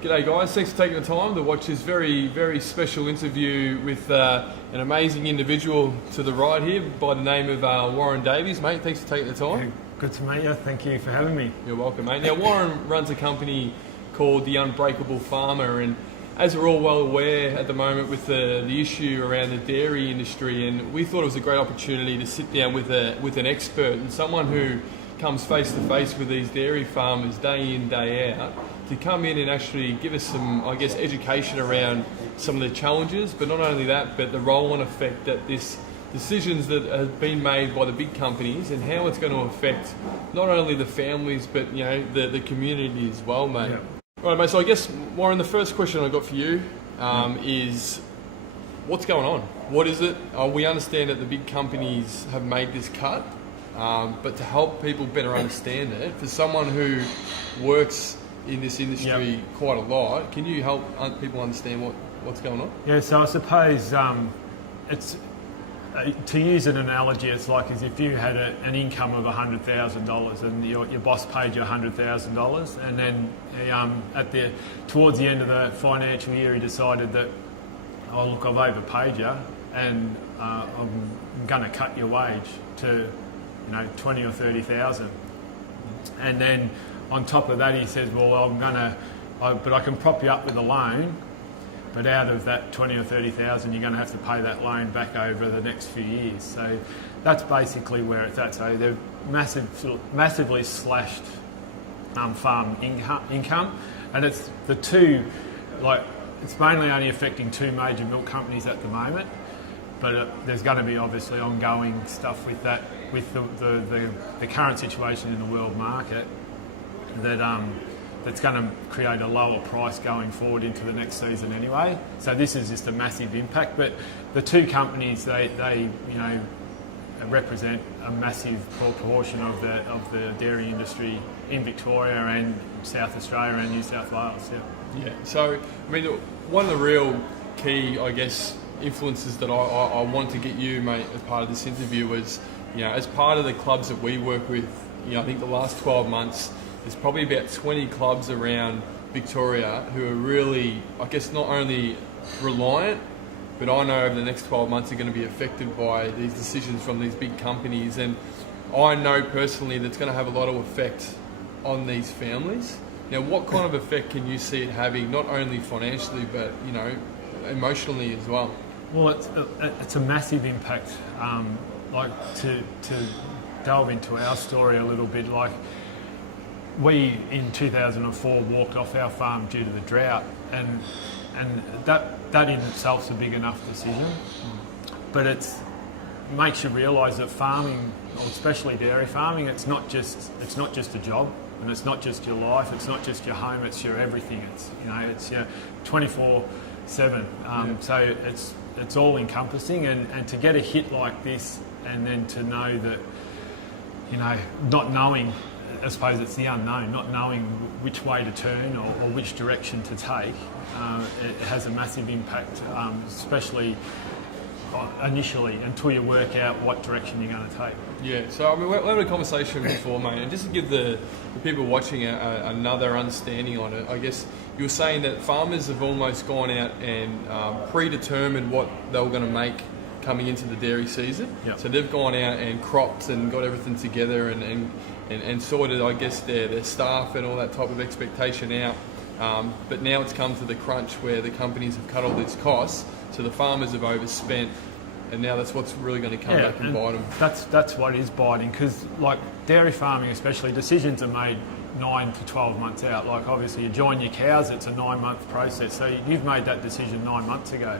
G'day guys, thanks for taking the time to watch this very, very special interview with an amazing individual to the right here by the name of Warren Davies. Mate, thanks for taking the time. Yeah, good to meet you, thank you for having me. You're welcome, mate. Now, Warren runs a company called The Unbreakable Farmer, and as we're all well aware at the moment with the issue around the dairy industry, and we thought it was a great opportunity to sit down with an expert and someone who comes face to face with these dairy farmers day in, day out, to come in and actually give us some, I guess, education around some of the challenges, but not only that, but the role and effect that this decisions that have been made by the big companies and how it's going to affect not only the families, but the community as well, mate. Yeah. Right, mate, so I guess, Warren, the first question I've got for you is, what's going on? What is it? We understand that the big companies have made this cut, but to help people better understand it, for someone who works in this industry quite a lot, can you help people understand what's going on? Yeah, so I suppose it's to use an analogy, it's like as if you had an income of $100,000 and your boss paid you $100,000, and then towards the end of the financial year he decided that, oh look, I've overpaid you and I'm going to cut your wage to $20,000 or $30,000, and then on top of that he says, well, but I can prop you up with a loan, but out of that $20,000 or $30,000 you're going to have to pay that loan back over the next few years. So that's basically where it's at. So they've massively slashed farm income, and it's the two, it's mainly only affecting two major milk companies at the moment, but there's going to be obviously ongoing stuff with that, with the current situation in the world market, that's going to create a lower price going forward into the next season anyway. So this is just a massive impact. But the two companies, they represent a massive proportion of the dairy industry in Victoria and South Australia and New South Wales. Yeah. So I mean, one of the real key, I guess, influences that I want to get you, mate, as part of this interview was, as part of the clubs that we work with, I think the last 12 months. There's probably about 20 clubs around Victoria who are really, I guess, not only reliant, but I know over the next 12 months are going to be affected by these decisions from these big companies. And I know personally that's going to have a lot of effect on these families. Now, what kind of effect can you see it having, not only financially, but, emotionally as well? Well, it's a massive impact. To delve into our story a little bit, we in 2004 walked off our farm due to the drought, and that in itself is a big enough decision. But it makes you realise that farming, or especially dairy farming, it's not just a job, and it's not just your life, it's not just your home, it's your everything. It's your 24/7. So it's all encompassing, and to get a hit like this, and then to know that not knowing. I suppose it's the unknown, not knowing which way to turn or which direction to take. It has a massive impact, especially initially, until you work out what direction you're going to take. Yeah, so I mean, we had a conversation before, mate, and just to give the people watching another understanding on it, I guess you were saying that farmers have almost gone out and predetermined what they were going to make coming into the dairy season. Yep. So they've gone out and cropped and got everything together and sorted, I guess, their staff and all that type of expectation out. But now it's come to the crunch where the companies have cut all these costs, so the farmers have overspent, and now that's what's really going to come back and bite them. That's what is biting, because dairy farming especially, decisions are made 9 to 12 months out. Obviously you join your cows, it's a 9-month process, so you've made that decision 9 months ago.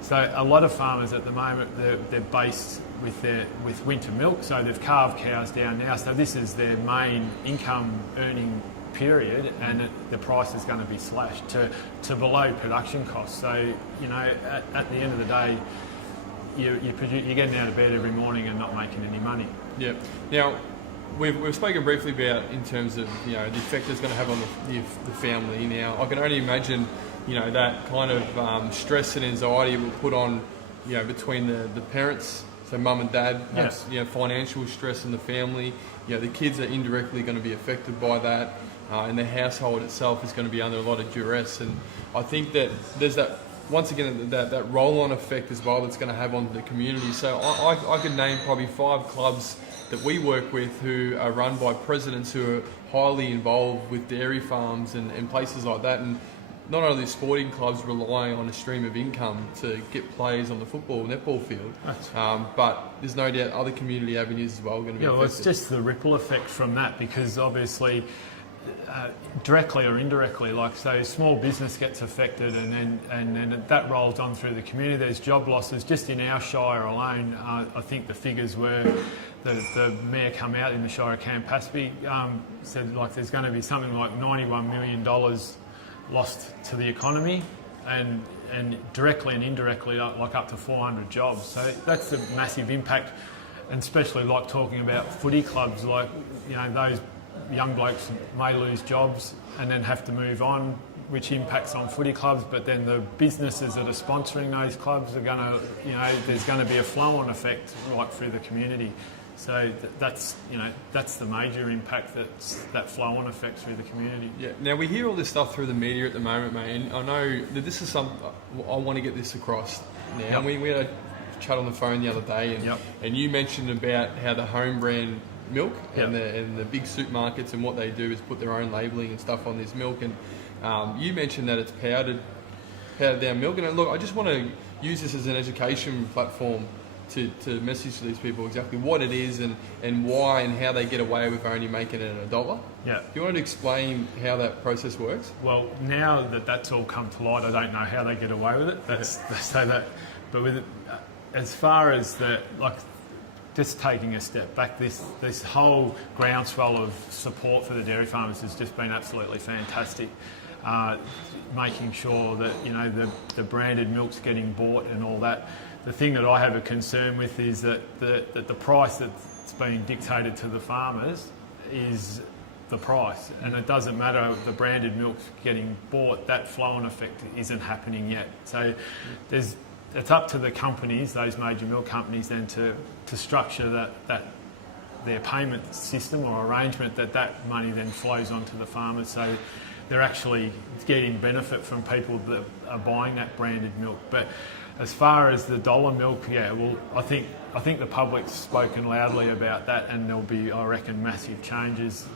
So a lot of farmers at the moment, they're based with winter milk, so they've calved cows down now. So this is their main income earning period, and the price is going to be slashed to below production costs. So at the end of the day, you're getting out of bed every morning and not making any money. Yeah. Now, we've spoken briefly about in terms of the effect it's going to have on the family. Now, I can only imagine that kind of stress and anxiety will put on between the parents. So mum and dad have financial stress in the family. The kids are indirectly going to be affected by that. and the household itself is going to be under a lot of duress. And I think that there's that, once again, that roll-on effect as well that's going to have on the community. So I could name probably 5 clubs that we work with who are run by presidents who are highly involved with dairy farms and places like that. And not only sporting clubs relying on a stream of income to get players on the football netball field, but there's no doubt other community avenues as well are going to be affected. Well, it's just the ripple effect from that, because obviously directly or indirectly, like, so small business gets affected, and then that rolls on through the community. There's job losses just in our shire alone. I think the figures were the mayor come out in the shire of Campaspe, said like there's going to be something like $91 million lost to the economy, and directly and indirectly like up to 400 jobs. So that's a massive impact, and especially like talking about footy clubs, like, you know, those young blokes may lose jobs and then have to move on, which impacts on footy clubs. But then the businesses that are sponsoring those clubs are going to, you know, there's going to be a flow-on effect right through the community. So that's the major impact, that flow-on effect through the community. Yeah. Now we hear all this stuff through the media at the moment, mate. And I know that this is something I want to get this across now. Yep. And we had a chat on the phone the other day, and you mentioned about how the home brand milk and the big supermarkets and what they do is put their own labelling and stuff on this milk. And you mentioned that it's powdered down milk. And look, I just want to use this as an education platform to message to these people exactly what it is and why and how they get away with only making it $1. Yeah. Do you want to explain how that process works? Well, now that that's all come to light, I don't know how they get away with it. But with it, as far as just taking a step back, this whole groundswell of support for the dairy farmers has just been absolutely fantastic. Making sure that, you know, the branded milk's getting bought and all that. The thing that I have a concern with is that the price that's being dictated to the farmers is the price, and it doesn't matter if the branded milk's getting bought, that flow-on effect isn't happening yet. So it's up to the companies, those major milk companies, then to structure that their payment system or arrangement that money then flows onto the farmers, so they're actually getting benefit from people that are buying that branded milk. But as far as the dollar milk, I think the public's spoken loudly about that, and there'll be, I reckon, massive changes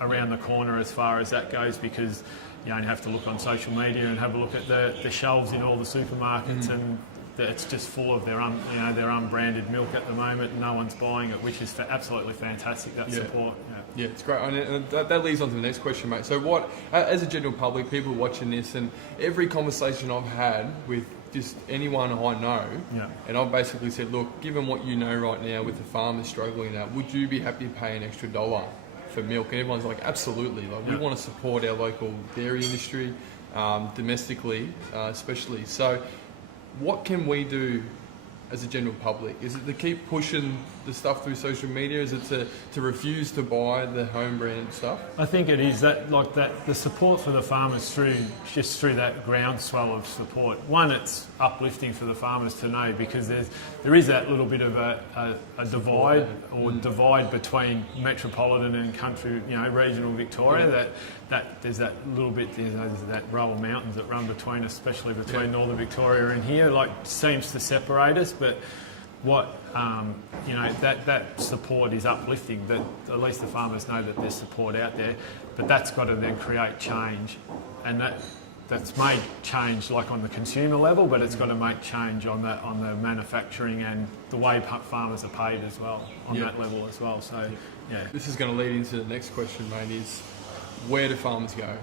around the corner as far as that goes, because you only have to look on social media and have a look at the shelves in all the supermarkets, and it's just full of their unbranded milk at the moment, and no one's buying it, which is absolutely fantastic, that support. Yeah, it's great. And that leads on to the next question, mate. So what, as a general public, people watching this, and every conversation I've had with just anyone I know, and I've basically said, look, given what you know right now with the farmers struggling now, would you be happy to pay an extra $1 for milk? And everyone's like, absolutely. Like, we want to support our local dairy industry, domestically, especially. So what can we do as a general public? Is it to keep pushing the stuff through social media? Is it to refuse to buy the home brand stuff? I think it is that the support for the farmers through that groundswell of support. One, it's uplifting for the farmers to know, because there is that little bit of a divide between metropolitan and country, you know, regional Victoria. That there's that little bit, there's that row of mountains that run between us, especially between northern Victoria and here, like, seems to separate us. But what that support is uplifting, that at least the farmers know that there's support out there, but that's got to then create change, and that's made change like on the consumer level, but it's got to make change on the manufacturing and the way farmers are paid as well on that level as well. So this is going to lead into the next question, mate, is where do farmers go?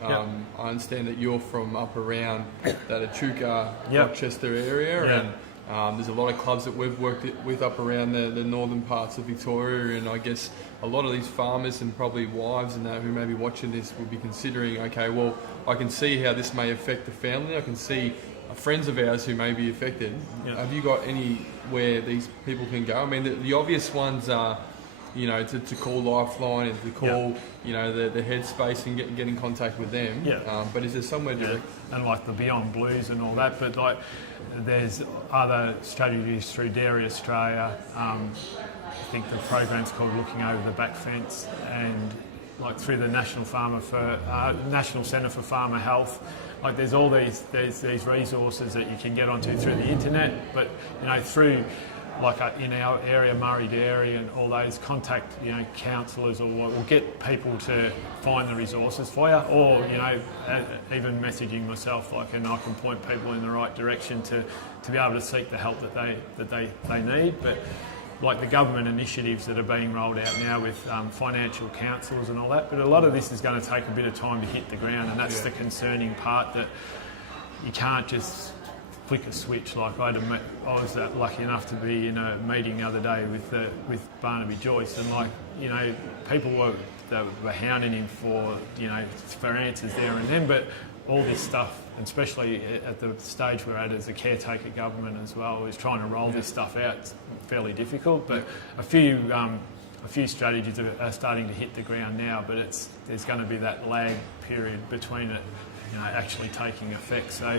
I understand that you're from up around that Echuca, Rochester area, and there's a lot of clubs that we've worked with up around the northern parts of Victoria, and I guess a lot of these farmers and probably wives and that who may be watching this will be considering, okay, well, I can see how this may affect the family. I can see friends of ours who may be affected. Have you got anywhere these people can go? I mean, the obvious ones are, you know, to call Lifeline and to call, you know, the Headspace and get in contact with them. But is there somewhere direct? And like the Beyond Blues and all that, but like there's other strategies through Dairy Australia. I think the program's called Looking Over the Back Fence, and like through the National Centre for Farmer Health. Like there's all these resources that you can get onto through the internet, but through like in our area, Murray Dairy and all those, contact counsellors or get people to find the resources for you, or even messaging myself, and I can point people in the right direction to be able to seek the help that they need. But like the government initiatives that are being rolled out now with financial counsellors and all that, but a lot of this is going to take a bit of time to hit the ground, and that's the concerning part, that you can't just flick a switch. Like I was lucky enough to be in a meeting the other day with Barnaby Joyce, and people were hounding him for answers there and then, but all this stuff, and especially at the stage we're at as a caretaker government as well, is trying to roll this stuff out. It's fairly difficult, but a few strategies are starting to hit the ground now, but there's going to be that lag period between it actually taking effect. So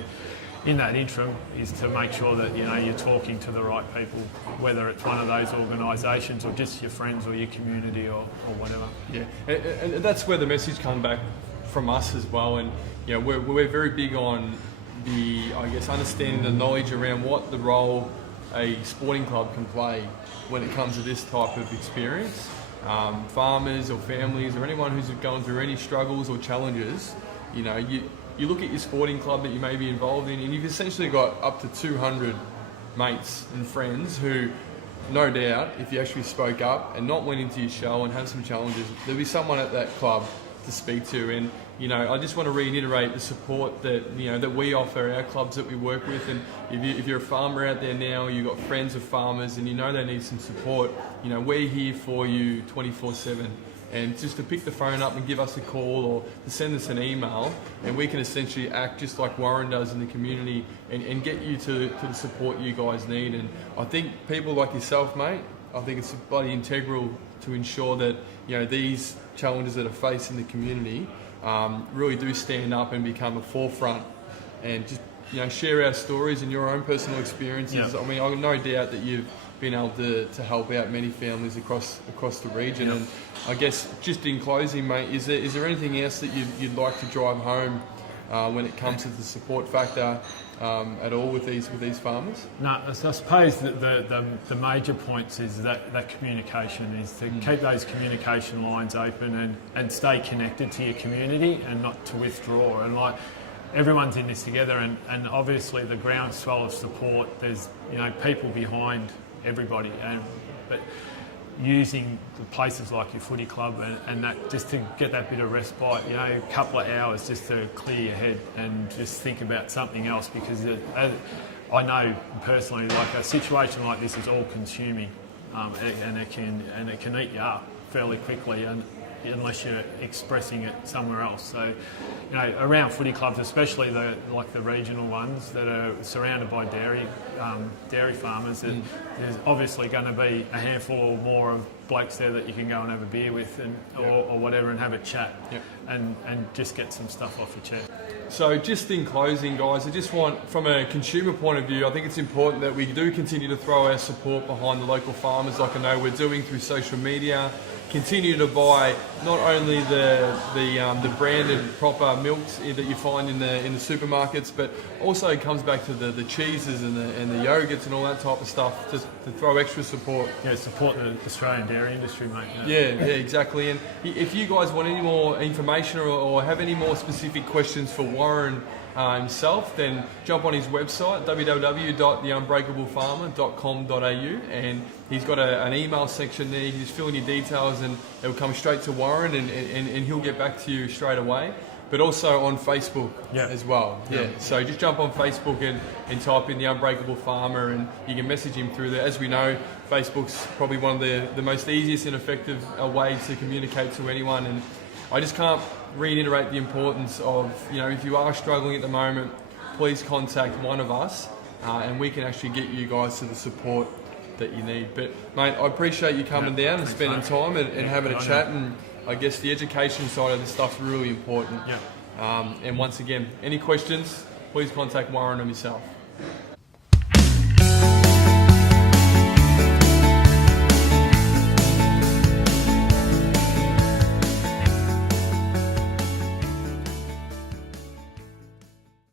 in that interim is to make sure that you're talking to the right people, whether it's one of those organisations or just your friends or your community or whatever. Yeah, and that's where the message comes back from us as well. And we're very big on understanding the knowledge around what the role a sporting club can play when it comes to this type of experience. Farmers or families or anyone who's going through any struggles or challenges, you look at your sporting club that you may be involved in, and you've essentially got up to 200 mates and friends who, no doubt, if you actually spoke up and not went into your show and had some challenges, there'll be someone at that club to speak to. And I just want to reiterate the support that that we offer our clubs that we work with. And if you're a farmer out there now, you've got friends of farmers, and they need some support, we're here for you 24/7. And just to pick the phone up and give us a call, or to send us an email, and we can essentially act just like Warren does in the community and get you to the support you guys need. And I think people like yourself, mate, I think it's bloody integral to ensure that these challenges that are faced in the community really do stand up and become a forefront, and just share our stories and your own personal experiences. Yeah. I mean, I've no doubt that you've been able to help out many families across the region. Yep. And I guess just in closing, mate, is there anything else that you'd like to drive home when it comes to the support factor at all with these farmers? No, I suppose the major points is that communication is to keep those communication lines open and stay connected to your community and not to withdraw. And everyone's in this together, and obviously the groundswell of support, there's people behind everybody, but using the places like your footy club and that, just to get that bit of respite, a couple of hours just to clear your head and just think about something else, because I know personally, a situation like this is all consuming, and it can eat you up fairly quickly, and unless you're expressing it somewhere else. So, around footy clubs, especially the regional ones that are surrounded by dairy farmers, there's obviously going to be a handful or more of blokes there that you can go and have a beer with or whatever and have a chat, and just get some stuff off your chest. So just in closing, guys, I just want, from a consumer point of view, I think it's important that we do continue to throw our support behind the local farmers, like I know we're doing through social media. Continue to buy not only the branded proper milks that you find in the supermarkets, but also it comes back to the cheeses and the yogurts and all that type of stuff, just to throw extra support. Yeah, support the Australian dairy industry, mate. Yeah, exactly. And if you guys want any more information or have any more specific questions for Warren himself, then jump on his website, www.theunbreakablefarmer.com.au, and he's got an email section there. You just fill in your details and it'll come straight to Warren, and he'll get back to you straight away. But also on Facebook as well. Yeah. So just jump on Facebook and type in The Unbreakable Farmer, and you can message him through there. As we know, Facebook's probably one of the most easiest and effective ways to communicate to anyone. And I just can't reiterate the importance of, if you are struggling at the moment, please contact one of us, and we can actually get you guys to the support that you need. But mate, I appreciate you coming down and spending time and having a chat, and I guess the education side of this stuff's really important. And once again, any questions, please contact Warren or myself.